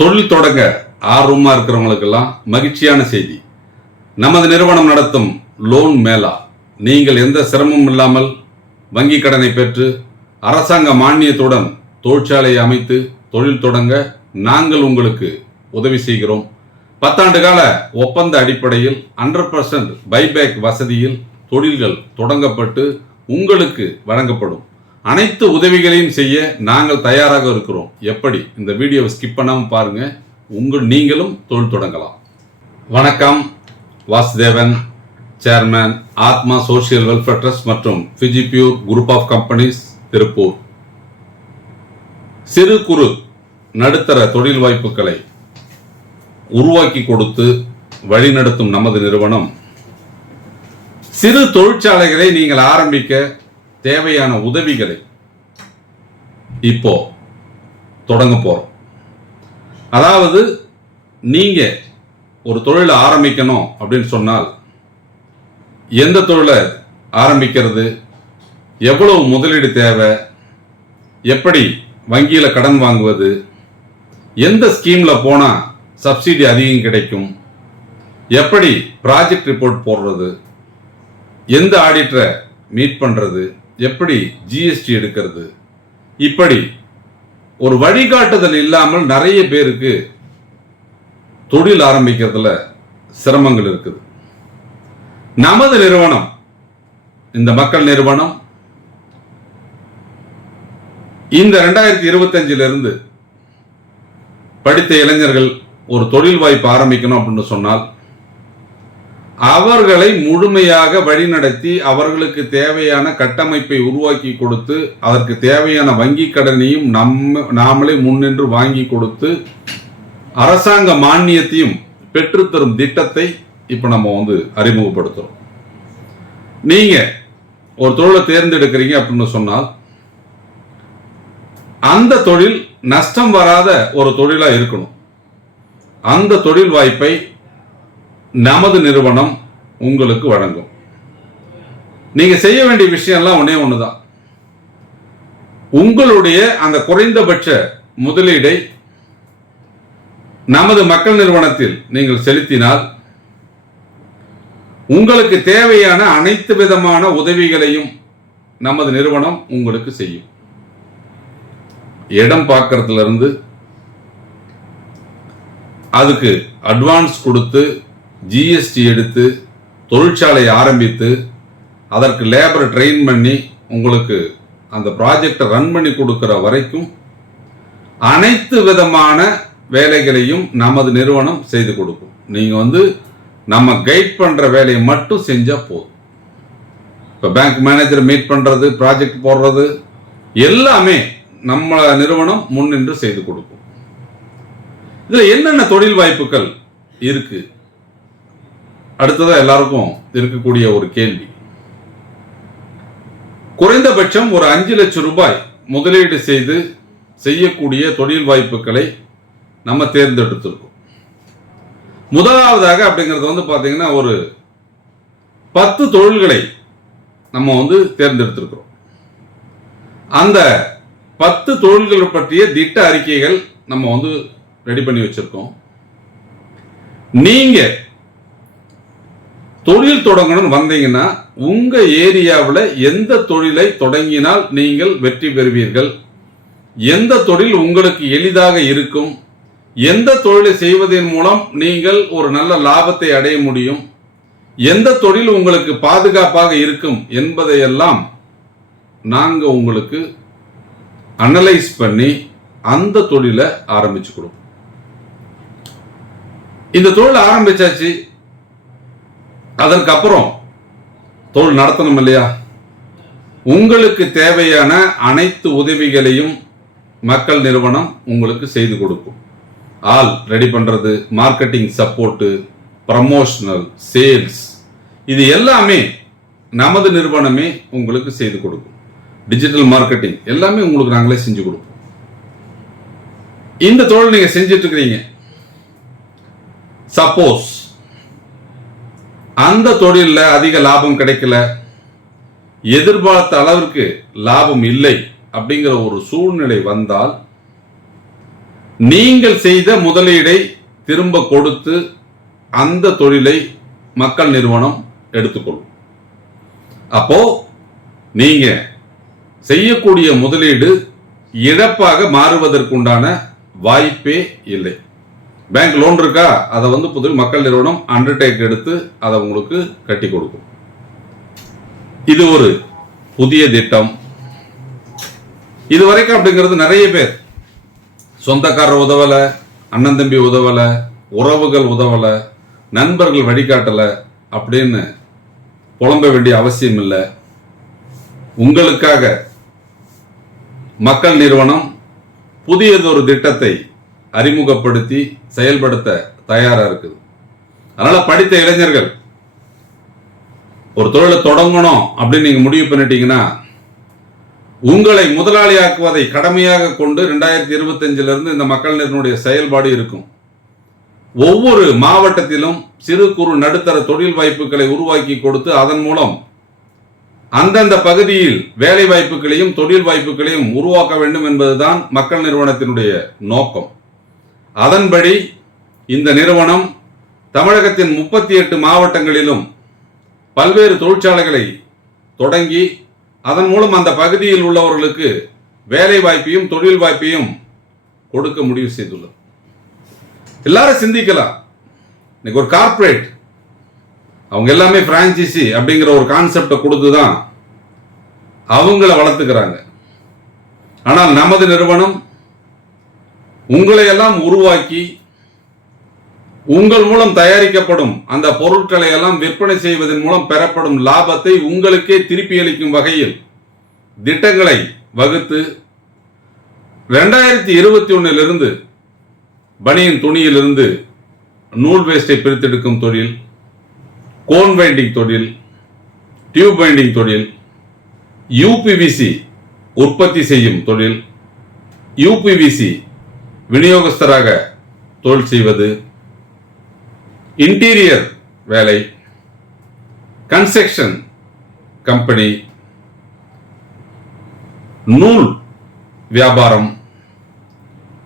தொழில் தொடங்க ஆர்வமா இருக்கிறவங்களுக்கெல்லாம் மகிழ்ச்சியான செய்தி. நமது நிறுவனம் நடத்தும் லோன் மேளா. நீங்கள் எந்த சிரமமும் இல்லாமல் வங்கி கடனை பெற்று அரசாங்க மானியத்துடன் தொழிற்சாலையை அமைத்து தொழில் தொடங்க நாங்கள் உங்களுக்கு உதவி செய்கிறோம். 10 ஆண்டு கால ஒப்பந்த அடிப்படையில் 100% பைபேக் வசதியில் தொழில்கள் தொடங்கப்பட்டு உங்களுக்கு வழங்கப்படும். அனைத்து உதவிகளையும் செய்ய நாங்கள் தயாராக இருக்கிறோம். எப்படி? இந்த வீடியோவை ஸ்கிப் பண்ணாமல் பாருங்க. நீங்களும் தொழில் தொடங்கலாம். வணக்கம். வாசுதேவன், சேர்மேன், ஆத்மா சோசியல் வெல்ஃபேர் ட்ரஸ்ட் மற்றும் ஃபிஜிபியூர் குரூப் ஆஃப் கம்பெனிஸ், திருப்பூர். சிறு குறு நடுத்தர தொழில் வாய்ப்புகளை உருவாக்கி கொடுத்து வழிநடத்தும் நமது நிறுவனம் சிறு தொழிற்சாலைகளை நீங்கள் ஆரம்பிக்க தேவையான உதவிகளை இப்போ தொடங்க போறோம். அதாவது நீங்க ஒரு தொழிலை ஆரம்பிக்கணும் அப்படின்னு சொன்னால் எந்த தொழிலை ஆரம்பிக்கிறது, எவ்வளவு முதலீடு தேவை, எப்படி வங்கியில கடன் வாங்குவது, எந்த ஸ்கீம்ல போனா சப்சிடி அதிகம் கிடைக்கும், எப்படி ப்ராஜெக்ட் ரிப்போர்ட் போடுறது, எந்த ஆடிட்டரை மீட் பண்றது, எப்படி ஜிஎஸ்டி எடுக்கிறது, இப்படி ஒரு வழிகாட்டுதல் இல்லாமல் நிறைய பேருக்கு தொழில் ஆரம்பிக்கிறதுல சிரமங்கள் இருக்குது. நமது நிறுவனம், இந்த மக்கள் நிறுவனம், இந்த 2025 படித்த இளைஞர்கள் ஒரு தொழில் வாய்ப்பு ஆரம்பிக்கணும் அப்படின்னு சொன்னால் அவர்களை முழுமையாக வழிநடத்தி அவர்களுக்கு தேவையான கட்டமைப்பை உருவாக்கி கொடுத்து அதற்கு தேவையான வங்கி கடனையும் நாமளே முன்னின்று வாங்கி கொடுத்து அரசாங்க மானியத்தையும் பெற்றுத்தரும் திட்டத்தை இப்ப நம்ம அறிமுகப்படுத்துறோம். நீங்க ஒரு தொழிலை தேர்ந்தெடுக்கிறீங்க அப்படின்னு சொன்னால் அந்த தொழில் நஷ்டம் வராத ஒரு தொழிலா இருக்கணும். அந்த தொழில் வாய்ப்பை நமது நிறுவனம் உங்களுக்கு வழங்கும். நீங்க செய்ய வேண்டிய விஷயம்லாம் ஒன்னே ஒண்ணுதான். உங்களுடைய அந்த குறைந்தபட்ச முதலீடை நமது மக்கள் நிறுவனத்தில் நீங்கள் செலுத்தினால் உங்களுக்கு தேவையான அனைத்து விதமான உதவிகளையும் நமது நிறுவனம் உங்களுக்கு செய்யும். இடம் பார்க்கறதுல இருந்து அதுக்கு அட்வான்ஸ் கொடுத்து ஜிஎஸ்டி எடுத்து தொழிற்சாலை ஆரம்பித்து அதற்கு லேபரை ட்ரெயின் பண்ணி உங்களுக்கு அந்த ப்ராஜெக்டை ரன் பண்ணி கொடுக்கிற வரைக்கும் அனைத்து விதமான வேலைகளையும் நமது நிறுவனம் செய்து கொடுக்கும். நீங்க நம்ம கைட் பண்ற வேலையை மட்டும் செஞ்சா போதும். இப்போ பேங்க் மேனேஜர் மீட் பண்றது, ப்ராஜெக்ட் போடுறது எல்லாமே நம்ம நிறுவனம் முன்னின்று செய்து கொடுக்கும். இதுல என்னென்ன தொழில் வாய்ப்புகள் இருக்கு? அடுத்ததா எல்லாருக்கும் இருக்கக்கூடிய ஒரு கேள்வி. குறைந்தபட்சம் ஒரு 5 லட்சம் ரூபாய் முதலீடு செய்து செய்யக்கூடிய தொழில் வாய்ப்புகளை நம்ம தேர்ந்தெடுத்திருக்கோம். முதலாவதாக அப்படிங்கிறது பாத்தீங்கன்னா ஒரு 10 தொழில்களை நம்ம தேர்ந்தெடுத்திருக்கிறோம். அந்த 10 தொழில்கள் பற்றிய திட்ட அறிக்கைகள் நம்ம ரெடி பண்ணி வச்சிருக்கோம். நீங்க தொழில் தொடங்கணும் வந்தீங்கன்னா உங்க ஏரியாவில் எந்த தொழிலை தொடங்கினால் நீங்கள் வெற்றி பெறுவீர்கள், எந்த தொழில் உங்களுக்கு எளிதாக இருக்கும், எந்த தொழிலை செய்வதன் மூலம் நீங்கள் ஒரு நல்ல லாபத்தை அடைய முடியும், எந்த தொழில் உங்களுக்கு பாதுகாப்பாக இருக்கும் என்பதையெல்லாம் நாங்க உங்களுக்கு அனலைஸ் பண்ணி அந்த தொழிலை ஆரம்பிச்சு கொடுப்போம். இந்த தொழில் ஆரம்பிச்சாச்சு, அதற்கப்புறம் தொழில் நடத்தணும் இல்லையா? உங்களுக்கு தேவையான அனைத்து உதவிகளையும் மக்கள் நிறுவனம் உங்களுக்கு செய்து கொடுக்கும். ஆல் ரெடி பண்றது, மார்க்கெட்டிங் சப்போர்ட், ப்ரமோஷனல், சேல்ஸ், இது எல்லாமே நமது நிறுவனமே உங்களுக்கு செய்து கொடுக்கும். டிஜிட்டல் மார்க்கெட்டிங் எல்லாமே உங்களுக்கு நாங்களே செஞ்சு கொடுப்போம். இந்த தொழில் நீங்க செஞ்சிட்டு இருக்கிறீங்க. சப்போஸ் அந்த தொழில்ல அதிக லாபம் கிடைக்கல, எதிர்பார்த்த அளவிற்கு லாபம் இல்லை அப்படிங்கிற ஒரு சூழ்நிலை வந்தால் நீங்கள் செய்த முதலீடை திரும்ப கொடுத்து அந்த தொழிலை மக்கள் நிறுவனம் எடுத்துக்கொள்ளும். அப்போ நீங்க செய்யக்கூடிய முதலீடு இழப்பாக மாறுவதற்குண்டான வாய்ப்பே இல்லை. பேங்க் லோன் இருக்கா, அதை புது மக்கள் நிறுவனம் அண்டர்டேக் எடுத்து அதை உங்களுக்கு கட்டி கொடுக்கும். இது ஒரு புதிய திட்டம். இதுவரைக்கும் அப்படிங்கிறது நிறைய பேர் சொந்தக்காரர் உதவல, அண்ணன் தம்பி உதவல, உறவுகள் உதவல, நண்பர்கள் வழிகாட்டல அப்படின்னு புலம்ப வேண்டிய அவசியம் இல்லை. உங்களுக்காக மக்கள் நிறுவனம் புதியதொரு திட்டத்தை அறிமுகப்படுத்தி செயல்படுத்த தயாரா இருக்குது. அதனால படித்த இளைஞர்கள் ஒரு தொழிலை தொடங்கணும் அப்படின்னு நீங்க முடிவு பண்ணிட்டீங்கன்னா, உங்களை முதலாளியாக்குவதை கடமையாக கொண்டு 2025 இருந்து இந்த மக்கள் நிறுவனுடைய செயல்பாடு இருக்கும். ஒவ்வொரு மாவட்டத்திலும் சிறு குறு நடுத்தர தொழில் வாய்ப்புகளை உருவாக்கி கொடுத்து அதன் மூலம் அந்தந்த பகுதியில் வேலை வாய்ப்புகளையும் தொழில் வாய்ப்புகளையும் உருவாக்க வேண்டும் என்பதுதான் மக்கள் நிறுவனத்தினுடைய நோக்கம். அதன்படி இந்த நிறுவனம் தமிழகத்தின் 38 மாவட்டங்களிலும் பல்வேறு தொழிற்சாலைகளை தொடங்கி அதன் மூலம் அந்த பகுதியில் உள்ளவர்களுக்கு வேலை வாய்ப்பையும் தொழில் வாய்ப்பையும் கொடுக்க முடிவு செய்துள்ளது. எல்லாரும் சிந்திக்கலாம், இன்னைக்கு ஒரு கார்ப்பரேட் அவங்க எல்லாமே பிரான்சைசி அப்படிங்கிற ஒரு கான்செப்டை கொடுத்துதான் அவங்கள வளர்த்துக்கிறாங்க. ஆனால் நமது நிறுவனம் உங்களை எல்லாம் உருவாக்கி உங்கள் மூலம் தயாரிக்கப்படும் அந்த பொருட்களை எல்லாம் விற்பனை செய்வதன் மூலம் பெறப்படும் லாபத்தை உங்களுக்கே திருப்பி அளிக்கும் வகையில் திட்டங்களை வகுத்து 2021 பனியன் துணியிலிருந்து நூல் வேஸ்டை பிரித்தெடுக்கும் தொழில், கோன் வைண்டிங் தொழில், டியூப் வைண்டிங் தொழில், யூபிவிசி உற்பத்தி செய்யும் தொழில், யூபிவிசி விநியோகஸ்தராக தொழில் செய்வது, இன்டீரியர் வேலை, கன்ஸ்ட்ரக்ஷன் கம்பெனி, நூல் வியாபாரம்,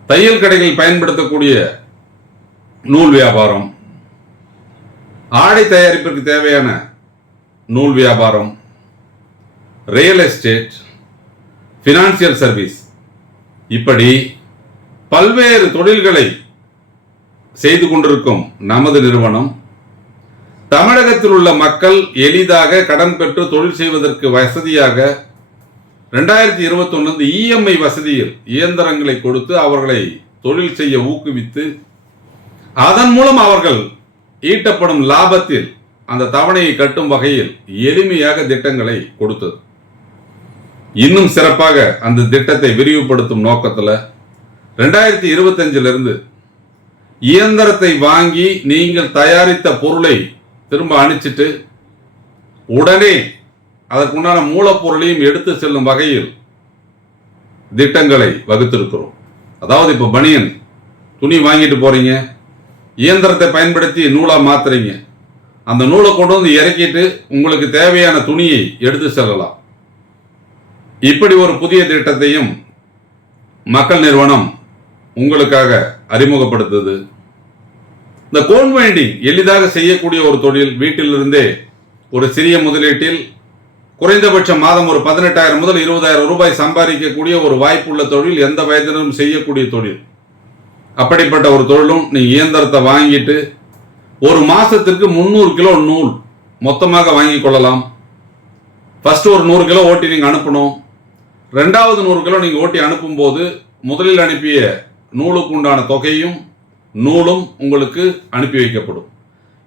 தையல் கடைகளில் பயன்படுத்தக்கூடிய நூல் வியாபாரம், ஆடை தயாரிப்பிற்கு தேவையான நூல் வியாபாரம், ரியல் எஸ்டேட், பினான்சியல் சர்வீஸ், இப்படி பல்வேறு தொழில்களை செய்து கொண்டிருக்கும் நமது நிறுவனம் தமிழகத்தில் உள்ள மக்கள் எளிதாக கடன் பெற்று தொழில் செய்வதற்கு வசதியாக 2021 இஎம்ஐ வசதியில் இயந்திரங்களை கொடுத்து அவர்களை தொழில் செய்ய ஊக்குவித்து அதன் மூலம் அவர்கள் ஈட்டப்படும் லாபத்தில் அந்த தவணையை கட்டும் வகையில் எளிமையாக திட்டங்களை கொடுத்தது. இன்னும் சிறப்பாக அந்த திட்டத்தை விரிவுபடுத்தும் நோக்கத்தில் 2025 இயந்திரத்தை வாங்கி நீங்கள் தயாரித்த பொருளை திரும்ப அனுப்பிச்சிட்டு உடனே அதற்குண்டான மூலப்பொருளையும் எடுத்து செல்லும் வகையில் திட்டங்களை வகுத்திருக்கிறோம். அதாவது இப்போ பனியன் துணி வாங்கிட்டு போறீங்க, இயந்திரத்தை பயன்படுத்தி நூலா மாத்துறீங்க, அந்த நூலை கொண்டு வந்து இறக்கிட்டு உங்களுக்கு தேவையான துணியை எடுத்து செல்லலாம். இப்படி ஒரு புதிய திட்டத்தையும் மக்கள் நிறுவனம் உங்களுக்காக அறிமுகப்படுத்துது. இந்த கோன் வைண்டிங் எளிதாக செய்யக்கூடிய ஒரு தொழில். வீட்டிலிருந்தே ஒரு சிறிய முதலீட்டில் குறைந்தபட்சம் மாதம் ஒரு 18,000 முதல் 20,000 ரூபாய் சம்பாதிக்கக்கூடிய ஒரு வாய்ப்புள்ள தொழில், எந்த வயதிலும் செய்யக்கூடிய தொழில். அப்படிப்பட்ட ஒரு தொழிலும் நீங்க இயந்திரத்தை வாங்கிட்டு ஒரு மாசத்திற்கு 300 கிலோ நூல் மொத்தமாக வாங்கி கொள்ளலாம். ஃபர்ஸ்ட் ஒரு 100 கிலோ ஓட்டி நீங்க அனுப்பணும். 2வது 100 கிலோ நீங்க ஓட்டி அனுப்பும் போது முதலில் அனுப்பிய நூலுக்கு உண்டான தொகையும் நூலும் உங்களுக்கு அனுப்பி வைக்கப்படும்.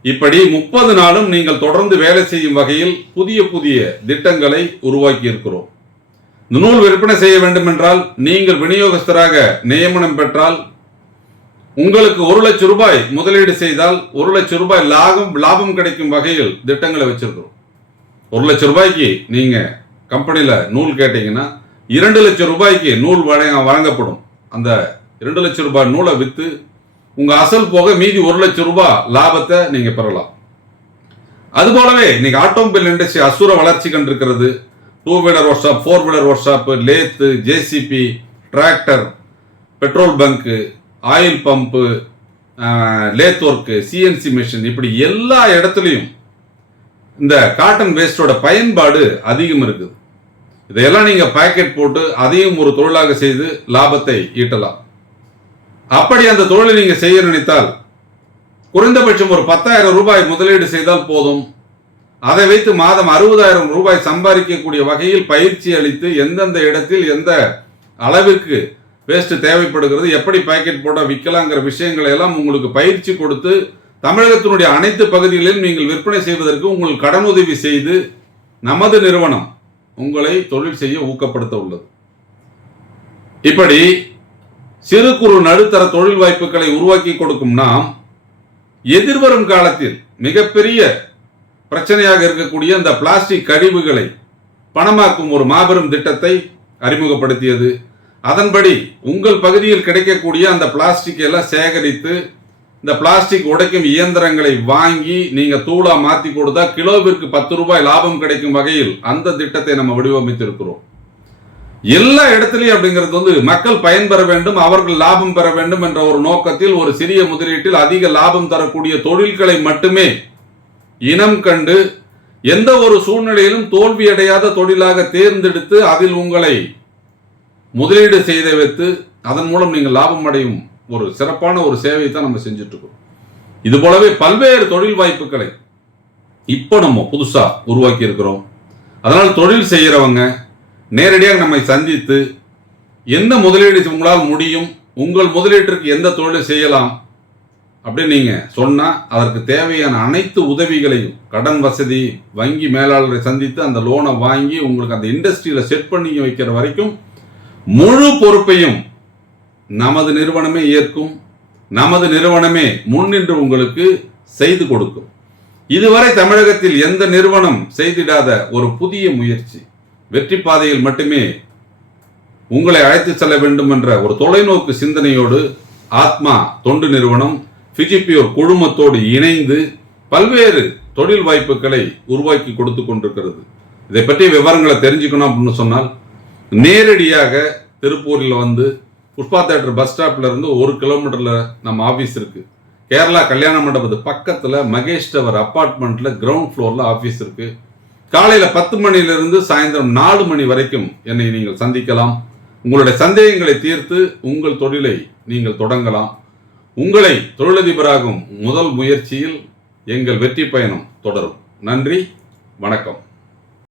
இப்படி 30 நாளும் நீங்கள் தொடர்ந்து வேலை செய்யும் வகையில் புதிய புதிய திட்டங்களை உருவாக்கி இருக்கிறோம். இந்த நூல் விற்பனை செய்ய வேண்டும் என்றால் நீங்கள் விநியோகஸ்தராக நியமனம் பெற்றால் உங்களுக்கு 1 லட்சம் ரூபாய் முதலீடு செய்தால் 1 லட்சம் ரூபாய் லாபம் கிடைக்கும் வகையில் திட்டங்களை வச்சிருக்கிறோம். 1 லட்சம் ரூபாய்க்கு நீங்க கம்பெனியில நூல் கேட்டீங்கன்னா 2 லட்சம் ரூபாய்க்கு நூல் வழங்கப்படும். அந்த 2 லட்சம் ரூபாய் நூலை வித்து உங்க அசல் போக மீதி 1 லட்சம் ரூபாய் லாபத்தை நீங்க பெறலாம். அதுபோலவே இன்னைக்கு ஆட்டோமொபைல் இண்டஸ்ட்ரி அசுர வளர்ச்சி கண்டிருக்கிறது. 2 wheeler work shop, 4 wheeler work shop, lathe, JCB, tractor, petrol bunk, oil pump, lathe work, CNC machine, இப்படி எல்லா இடத்துலையும் இந்த காட்டன் வேஸ்டோட பயன்பாடு அதிகம் இருக்குது. இதையெல்லாம் நீங்க பாக்கெட் போட்டு அதையும் ஒரு தொழிலாக செய்து லாபத்தை ஈட்டலாம். அப்படி அந்த தொழிலை நீங்க செய்ய நினைத்தால் குறைந்தபட்சம் ஒரு 10,000 ரூபாய் முதலீடு செய்தால் போதும். அதை வைத்து மாதம் 60,000 ரூபாய் சம்பாதிக்கக்கூடிய வகையில் பயிற்சி அளித்து எந்தெந்த இடத்தில் எந்த அளவிற்கு வேஸ்ட் தேவைப்படுகிறது, எப்படி பாக்கெட் போட விற்கலாங்கிற விஷயங்களை எல்லாம் உங்களுக்கு பயிற்சி கொடுத்து தமிழகத்தினுடைய அனைத்து பகுதிகளிலும் நீங்கள் விற்பனை செய்வதற்கு உங்களுக்கு கடனுதவி செய்து நமது நிறுவனம் உங்களை தொழில் செய்ய ஊக்கப்படுத்த உள்ளது. இப்படி சிறு குறு நடுத்தர தொழில் வாய்ப்புகளை உருவாக்கி கொடுக்கும் நாம் எதிர்வரும் காலத்தில் மிகப்பெரிய பிரச்சனையாக இருக்கக்கூடிய இந்த பிளாஸ்டிக் கழிவுகளை பணமாக்கும் ஒரு மாபெரும் திட்டத்தை அறிமுகப்படுத்தியது. அதன்படி உங்கள் பகுதியில் கிடைக்கக்கூடிய அந்த பிளாஸ்டிக் எல்லாம் சேகரித்து இந்த பிளாஸ்டிக் உடைக்கும் இயந்திரங்களை வாங்கி நீங்க தூளா மாத்தி கொடுத்தா கிலோவிற்கு 10 ரூபாய் லாபம் கிடைக்கும் வகையில் அந்த திட்டத்தை நம்ம வடிவமைத்திருக்கிறோம். எல்லா இடத்துலையும் அப்படிங்கிறது மக்கள் பயன்பெற வேண்டும், அவர்கள் லாபம் பெற வேண்டும் என்ற ஒரு நோக்கத்தில் ஒரு சிறிய முதலீட்டில் அதிக லாபம் தரக்கூடிய தொழில்களை மட்டுமே இனம் கண்டு எந்த ஒரு சூழ்நிலையிலும் தோல்வியடையாத தொழிலாக தேர்ந்தெடுத்து அதில் உங்களை முதலீடு செய்த வைத்து அதன் மூலம் நீங்கள் லாபம் அடையும் ஒரு சிறப்பான ஒரு சேவையை தான் நம்ம செஞ்சுட்டு இருக்கோம். இது போலவே பல்வேறு தொழில் வாய்ப்புகளை இப்போ நம்ம புதுசா உருவாக்கி இருக்கிறோம். அதனால் தொழில் செய்யறவங்க நேரடியாக நம்மை சந்தித்து என்ன முதலீடு உங்களால் முடியும், உங்கள் முதலீட்டிற்கு எந்த தொழிலை செய்யலாம் அப்படின்னு நீங்க சொன்னா அதற்கு தேவையான அனைத்து உதவிகளையும், கடன் வசதி, வங்கி மேலாளரை சந்தித்து அந்த லோனை வாங்கி உங்களுக்கு அந்த இண்டஸ்ட்ரியில செட் பண்ணி வைக்கிற வரைக்கும் முழு பொறுப்பையும் நமது நிறுவனமே ஏற்கும். நமது நிறுவனமே முன்னின்று உங்களுக்கு செய்து கொடுக்கும். இதுவரை தமிழகத்தில் எந்த நிறுவனம் செய்திடாத ஒரு புதிய முயற்சி, வெற்றி பாதையில் மட்டுமே உங்களை அழைத்து செல்ல வேண்டும் என்ற ஒரு தொலைநோக்கு சிந்தனையோடு ஆத்மா தொண்டு நிறுவனம் ஃபிஜிபியூர் குழுமத்தோடு இணைந்து பல்வேறு தொழில் வாய்ப்புகளை உருவாக்கி கொடுத்து கொண்டிருக்கிறது. இதை பற்றி விவரங்களை தெரிஞ்சுக்கணும் அப்படின்னு சொன்னால் நேரடியாக திருப்பூரில் வந்து புஷ்பா தேட்டர் பஸ் ஸ்டாப்ல இருந்து 1 கிலோமீட்டர்ல நம்ம ஆபீஸ் இருக்கு. கேரளா கல்யாண மண்டபத்து பக்கத்துல மகேஷ் டவர் அபார்ட்மெண்ட்ல கிரவுண்ட் ஃப்ளோர்ல ஆபீஸ் இருக்கு. காலையில 10 மணியிலிருந்து சாயந்தரம் 4 மணி வரைக்கும் என்னை நீங்கள் சந்திக்கலாம். உங்களுடைய சந்தேகங்களை தீர்த்து உங்கள் தொழிலை நீங்கள் தொடங்கலாம். உங்களை தொழிலதிபராகும் முதல் முயற்சியில் எங்கள் வெற்றி பயணம் தொடரும். நன்றி, வணக்கம்.